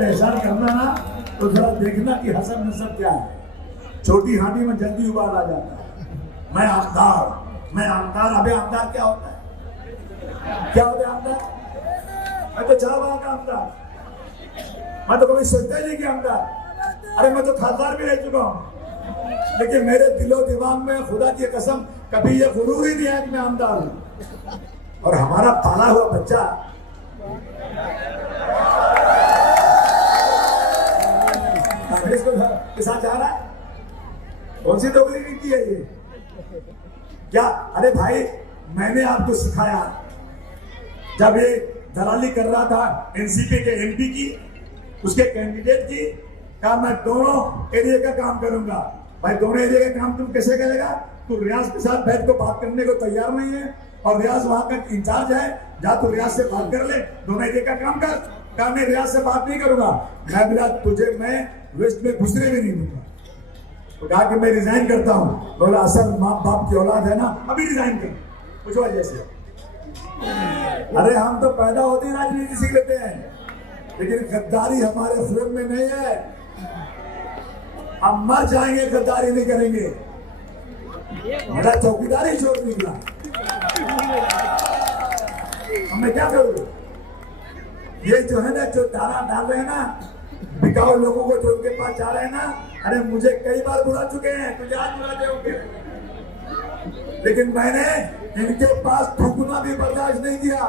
अगर एहसान करना ना तो थोड़ा देखना कि हसन नसब क्या है। छोटी हांडी में जल्दी उबाल आ जाता है। मैं आमदार। अबे आमदार क्या होता है? क्या होता है आमदार? मैं तो 4 बार का आमदार। मैं तो कभी सोचता ही नहीं कि आमदार। अरे मैं तो खासदार भी रह चुका हूँ, लेकिन मेरे दिलो दिमाग में खुदा की कसम कभी ये गुरूर ही नहीं है कि मैं आमदार हूँ। और हमारा पाला हुआ बच्चा कांग्रेस के साथ जा रहा है। कौन सी नौकरी नीति है ये? क्या? अरे भाई, मैंने आपको सिखाया जब ये दलाली कर रहा था एनसीपी के एमपी की, उसके कैंडिडेट की, कहा मैं दोनों एरिया का काम करूंगा। भाई दोनों एरिया का काम तुम कैसे करेगा? तू रियाज के साथ बैठ को बात करने को तैयार नहीं है, और रियाज वहां का इंचार्ज है, जा तू रियाज से बात कर ले, दोनों एरिया का काम कर। कहा मैं रियाज से बात नहीं करूंगा। मैं बोला तुझे मैं वेस्ट में घुसने भी नहीं दूंगा। तो कहा कि मैं रिजाइन करता हूँ। बोला असल माँ बाप की औलाद है ना, अभी रिजाइन कर। कुछ वजह से अरे हम तो पैदा होते ही राजनीति सीख लेते हैं, लेकिन गद्दारी हमारे खून में नहीं है। हम मर जाएंगे, गद्दारी नहीं करेंगे। मेरा चौकीदारी छोड़ निकला, हमें क्या करोगे? ये जो है ना, जो दाना डाल रहे हैं ना बिकाऊ लोगों को, जो उनके पास जा रहे हैं ना, अरे मुझे कई बार बुला चुके हैं, तुझे आज बुलाते होंगे, लेकिन मैंने इनके पास थूकना भी बर्दाश्त नहीं किया।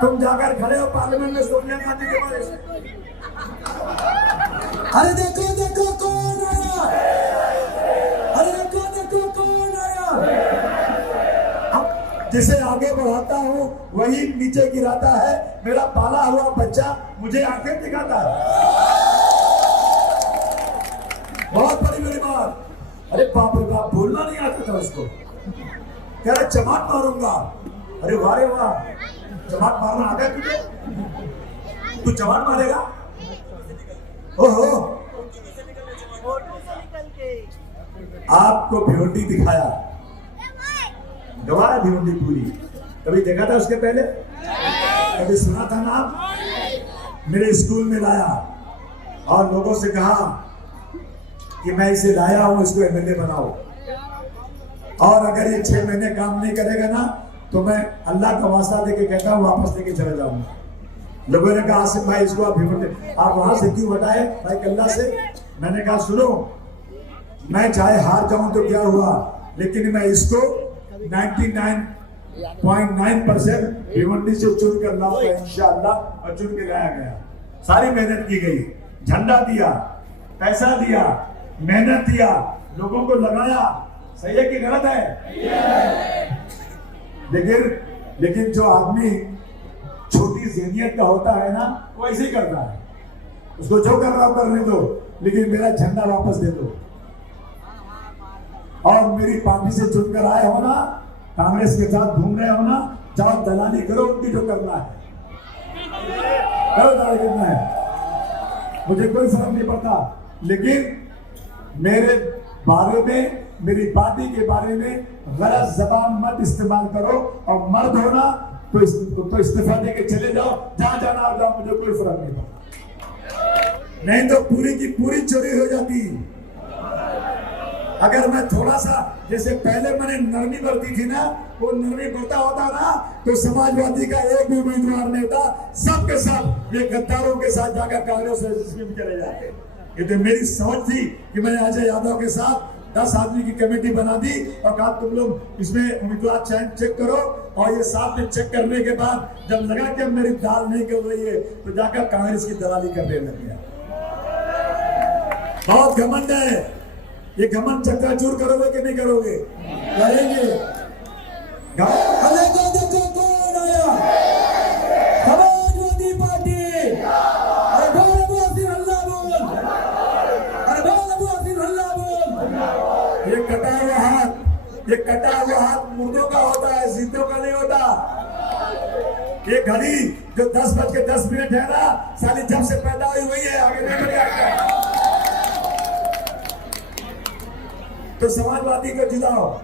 तुम जाकर खड़े हो पार्लियामेंट में सोनिया गांधी के बारे में। अरे देखो देखो कौन आया, अरे देखो देखो कौन आया। जिसे आगे बढ़ाता हूँ वही नीचे गिराता है। मेरा पाला हुआ बच्चा मुझे आंखें दिखाता है। बहुत बड़ी बड़ी बात। अरे बाप रे बाप, बोलना नहीं आता था उसको। कह रहा चमाट मारूंगा। अरे वाह रे वाह, चमाट मारना आता है तुझे? तू चमाट मारेगा? ओहो, आपको भिवंडी दिखाया, गवारा भिवंडी पूरी। कभी देखा था उसके पहले? कभी सुना था नाम? मेरे स्कूल में लाया और लोगों से कहा कि मैं इसे लाया हूं, इसको एमएलए बनाओ, और अगर ये 6 महीने काम नहीं करेगा ना तो मैं अल्लाह का वास्ता देके कहता हूँ वापस लेके चले जाऊंगा। लोगों ने कहा आसिफ भाई इसको आप वहां से क्यों हटाए भाई कल्ला से? मैंने कहा सुनो, मैं चाहे हार जाऊं तो क्या हुआ, लेकिन मैं इसको 99.9% भिवंडी से चुन कर लाऊंगा इंशाअल्लाह। और चुन के लाया गया। सारी मेहनत की गई, झंडा दिया, पैसा दिया, मेहनत दिया, लोगों को लगाया। सही है कि गलत है? लेकिन जो आदमी छोटी ज़हनियत का होता है ना, वो ऐसे ही करता है। उसको जो कर रहा हो करने दो, लेकिन मेरा झंडा वापस दे दो। और मेरी पार्टी से चुनकर आए हो ना, कांग्रेस के साथ घूम रहे हो ना, जाओ दलाली करो, उनकी जो करना है करो, दलाली करना है, मुझे कोई फर्क नहीं पड़ता। लेकिन मेरे बारे में, मेरी पार्टी के बारे में गलत जबान मत इस्तेमाल करो। और मर्द होना तो इस्तीफा देके चले जाओ, जहां जाना हो जाओ, मुझे कोई फर्क नहीं पड़ता। नहीं तो पूरी की पूरी चोरी हो जाती। अगर मैं थोड़ा सा, जैसे पहले मैंने नरमी बरती थी ना, वो नरमी बरता होता ना, तो समाजवादी का एक भी उम्मीदवार नहीं था, सबके सब ये गद्दारों के साथ जाकर कांग्रेस में चले जाते। ये तो मेरी समझ थी कि मैंने अजय यादव के साथ 10 आदमी की कमेटी बना दी और कहा तुम लोग इसमें उम्मीदवार चेक करो। और ये साथ में चेक करने के बाद जब लगा कि अब मेरी दाल नहीं कर रही है, तो जाकर कांग्रेस की दलाली करने लग गया। बहुत घमंड है, ये घमंड चक्काचूर करोगे कि नहीं करोगे? करेंगे। देखो कौन आया, समाजवादी पार्टी। अरे बोल अबू हसीन अल्लाह बोल, अरे बोल अबू हसीन अल्लाह बोल। ये कटा हुआ हाथ मुर्दों का होता है, जिंदों का नहीं होता। ये घड़ी जो 10:10 है ना, साली जब से पैदा हुई वही है, आगे नहीं बढ़ेगा। तो समाजवादी को जिलाओ।